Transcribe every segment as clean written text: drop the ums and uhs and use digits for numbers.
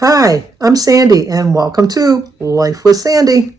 Hi, I'm Sandy, and welcome to Life with Sandy.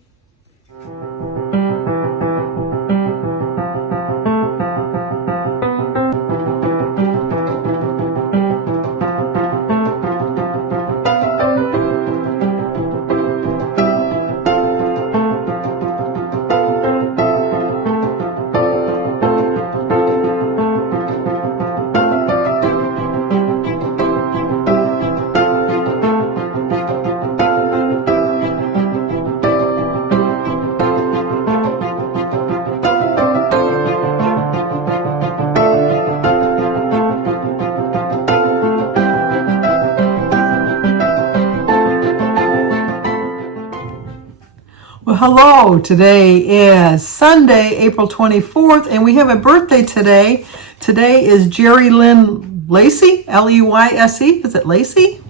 Well, hello. Today is Sunday, April 24th, and we have a birthday today. Today is Jerry Lynn Lacey, L-E-Y-S-E. Is it Lacey?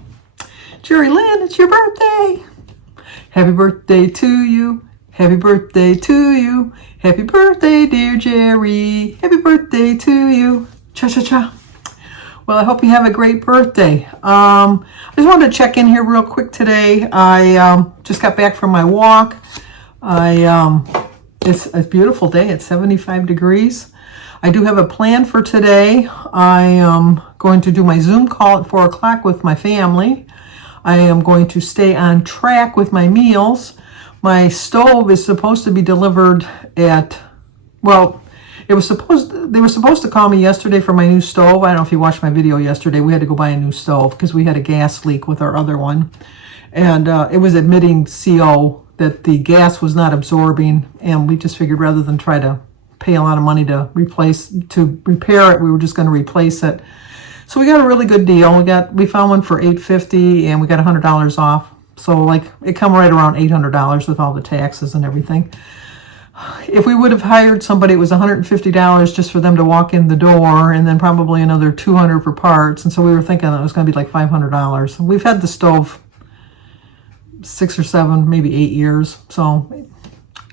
Jerry Lynn, it's your birthday. Happy birthday to you. Happy birthday to you. Happy birthday, dear Jerry. Happy birthday to you. Cha-cha-cha. Well, I hope you have a great birthday. I just wanted to check in here real quick today. I just got back from my walk. It's a beautiful day. It's 75 degrees. I do have a plan for today. I am going to do my Zoom call at 4 o'clock with my family. I am going to stay on track with my meals. My stove is supposed to be delivered at, well, they were supposed to call me yesterday for my new stove. I don't know if you watched my video yesterday. We had to go buy a new stove because we had a gas leak with our other one. And it was admitting CO that the gas was not absorbing. And we just figured rather than try to pay a lot of money to repair it, we were just going to replace it. So we got a really good deal. We found one for $8.50 and we got $100 off. So like it come right around $800 with all the taxes and everything. If we would have hired somebody, it was $150 just for them to walk in the door, and then probably another $200 for parts. And so we were thinking that it was going to be like $500. We've had the stove 6 or 7, maybe 8 years. So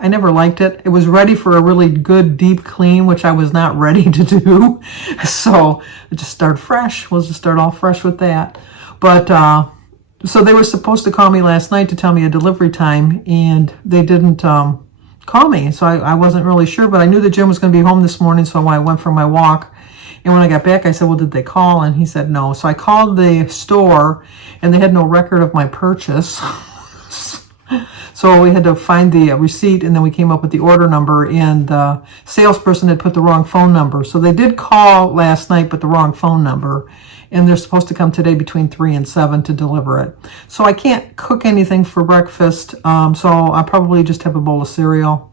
I never liked it. It was ready for a really good deep clean, which I was not ready to do. So it just started fresh. We'll just start all fresh with that. But so they were supposed to call me last night to tell me a delivery time, and they didn't call me. So I wasn't really sure, but I knew the Jim was going to be home this morning, so I went for my walk. And when I got back, I said, well, did they call? And he said no. So I called the store, and they had no record of my purchase. So we had to find the receipt, and then we came up with the order number, and the salesperson had put the wrong phone number. So they did call last night, but the wrong phone number. And they're supposed to come today between 3 and 7 to deliver it. So I can't cook anything for breakfast, so I'll probably just have a bowl of cereal.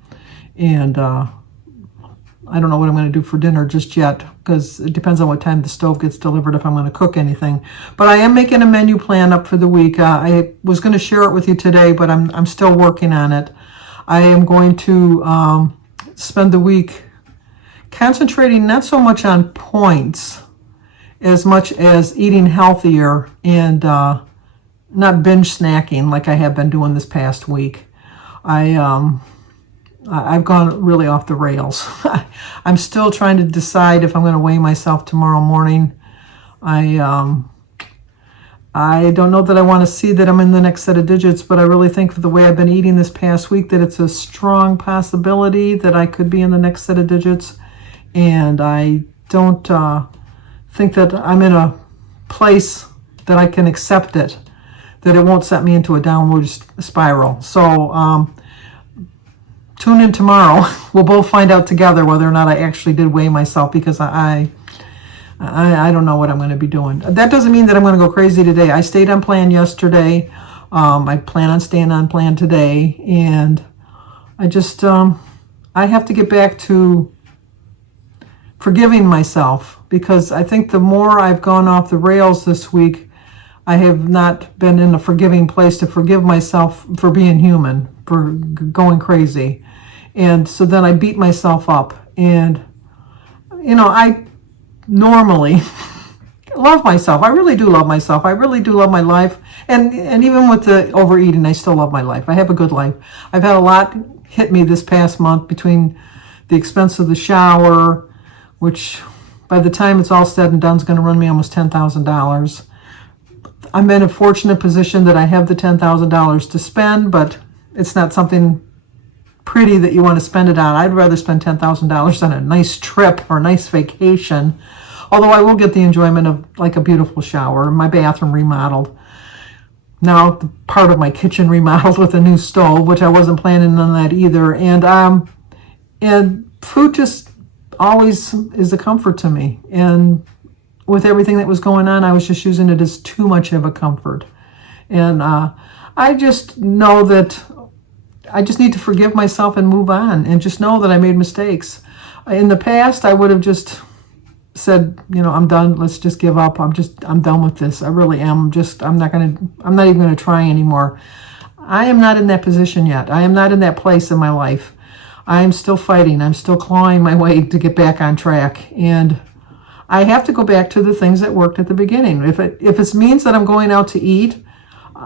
And I don't know what I'm going to do for dinner just yet, because it depends on what time the stove gets delivered if I'm going to cook anything. But I am making a menu plan up for the week. I was going to share it with you today, but I'm still working on it. I am going to spend the week concentrating not so much on points as much as eating healthier and not binge snacking like I have been doing this past week. I've gone really off the rails. I'm still trying to decide if I'm going to weigh myself tomorrow morning. I don't know that I want to see that I'm in the next set of digits, but I really think for the way I've been eating this past week that it's a strong possibility that I could be in the next set of digits. And I don't think that I'm in a place that I can accept it, that it won't set me into a downward spiral. So tune in tomorrow. We'll both find out together whether or not I actually did weigh myself, because I don't know what I'm going to be doing. That doesn't mean that I'm going to go crazy today. I stayed on plan yesterday. I plan on staying on plan today, and I just I have to get back to forgiving myself, because I think the more I've gone off the rails this week, I have not been in a forgiving place to forgive myself for being human, for going crazy. And so then I beat myself up. And, you know, I normally love myself. I really do love myself. I really do love my life. And even with the overeating, I still love my life. I have a good life. I've had a lot hit me this past month between the expense of the shower, which by the time it's all said and done is going to run me almost $10,000. I'm in a fortunate position that I have the $10,000 to spend, but it's not something pretty that you want to spend it on. I'd rather spend $10,000 on a nice trip or a nice vacation, although I will get the enjoyment of like a beautiful shower, my bathroom remodeled. Now part of my kitchen remodeled with a new stove, which I wasn't planning on that either. And food just always is a comfort to me. And with everything that was going on, I was just using it as too much of a comfort. And I just know that I just need to forgive myself and move on and just know that I made mistakes. In the past, I would have just said, I'm done. Let's just give up. I'm done with this. I really am. I'm not even going to try anymore. I am not in that position yet. I am not in that place in my life. I am still fighting. I'm still clawing my way to get back on track. And I have to go back to the things that worked at the beginning. If it means that I'm going out to eat,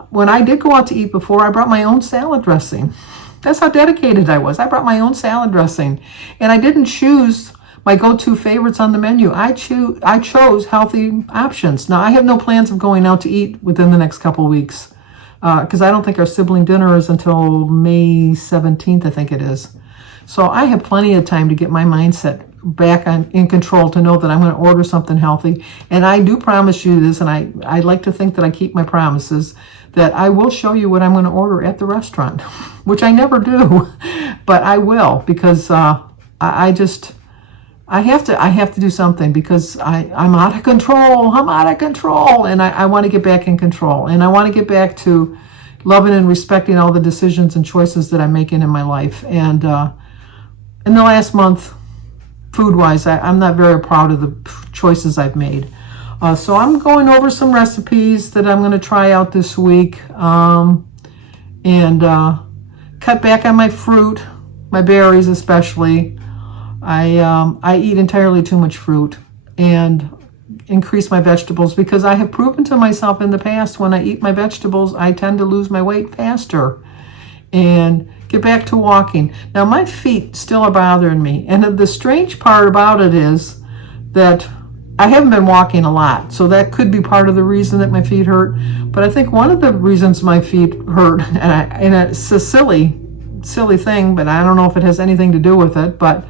when I did go out to eat before, I brought my own salad dressing. That's how dedicated I was. I brought my own salad dressing. And I didn't choose my go-to favorites on the menu. I chose healthy options. Now, I have no plans of going out to eat within the next couple weeks because I don't think our sibling dinner is until May 17th, I think it is. So I have plenty of time to get my mindset back in control to know that I'm going to order something healthy. And I do promise you this, and I like to think that I keep my promises, that I will show you what I'm going to order at the restaurant, which I never do, but I will, because I have to do something because I'm out of control. I'm out of control, and I want to get back in control, and I want to get back to loving and respecting all the decisions and choices that I'm making in my life. And in the last month, food-wise, I'm not very proud of the choices I've made. So I'm going over some recipes that I'm going to try out this week, and cut back on my fruit, my berries especially. I eat entirely too much fruit, and increase my vegetables because I have proven to myself in the past when I eat my vegetables, I tend to lose my weight faster. And get back to walking. Now, my feet still are bothering me. And the strange part about it is that I haven't been walking a lot. So that could be part of the reason that my feet hurt. But I think one of the reasons my feet hurt, and it's a silly thing, but I don't know if it has anything to do with it, but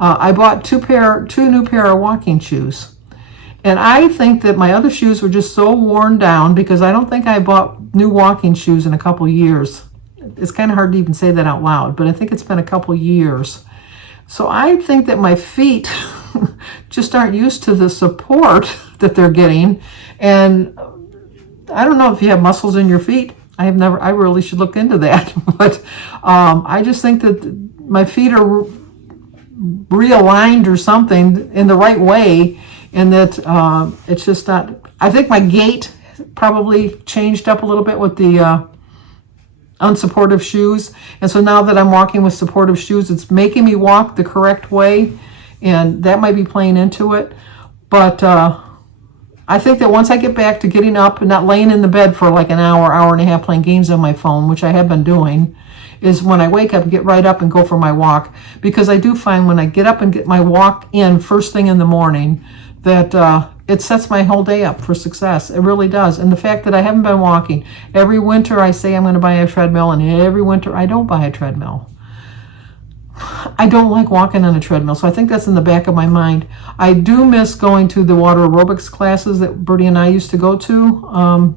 I bought two new pair of walking shoes. And I think that my other shoes were just so worn down because I don't think I bought new walking shoes in a couple years. It's kind of hard to even say that out loud, but I think it's been a couple years. So I think that my feet just aren't used to the support that they're getting. And I don't know if you have muscles in your feet. I really should look into that. But I just think that my feet are realigned or something in the right way, and that it's just not, I think my gait probably changed up a little bit with the unsupportive shoes. And so now that I'm walking with supportive shoes, it's making me walk the correct way, and that might be playing into it. But I think that once I get back to getting up and not laying in the bed for like an hour and a half playing games on my phone, which I have been doing, is when I wake up, get right up and go for my walk. Because I do find when I get up and get my walk in first thing in the morning, that it sets my whole day up for success. It really does. And the fact that I haven't been walking, every winter I say I'm going to buy a treadmill, and every winter I don't buy a treadmill. I don't like walking on a treadmill, so I think that's in the back of my mind. I do miss going to the water aerobics classes that Bertie and I used to go to.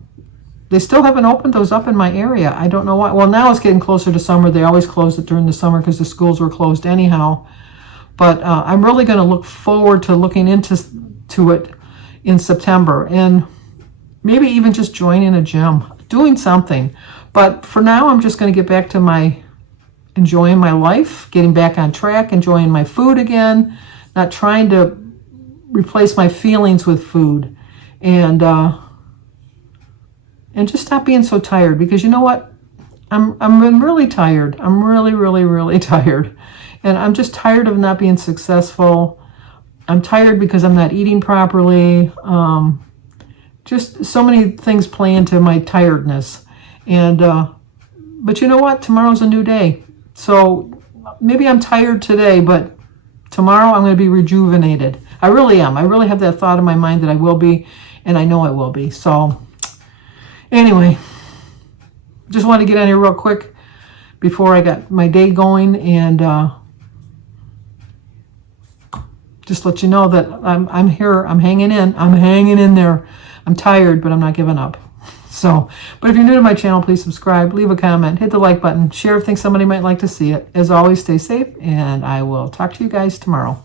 They still haven't opened those up in my area. I don't know why. Well, now it's getting closer to summer. They always close it during the summer because the schools were closed anyhow. But I'm really going to look forward to looking into it in September, and maybe even just joining a gym, doing something. But for now, I'm just going to get back to enjoying my life, getting back on track, enjoying my food again, not trying to replace my feelings with food, and just stop being so tired. Because you know what? I'm really tired. I'm really, really, really tired. And I'm just tired of not being successful. I'm tired because I'm not eating properly. Just so many things play into my tiredness. And but you know what? Tomorrow's a new day. So maybe I'm tired today, but tomorrow I'm going to be rejuvenated. I really am. I really have that thought in my mind that I will be, and I know I will be. So Anyway, just wanted to get on here real quick before I got my day going, and just let you know that I'm here. I'm hanging in there. I'm tired, but I'm not giving up. So, but if you're new to my channel, please subscribe, leave a comment, hit the like button, share if you think somebody might like to see it. As always, stay safe, and I will talk to you guys tomorrow.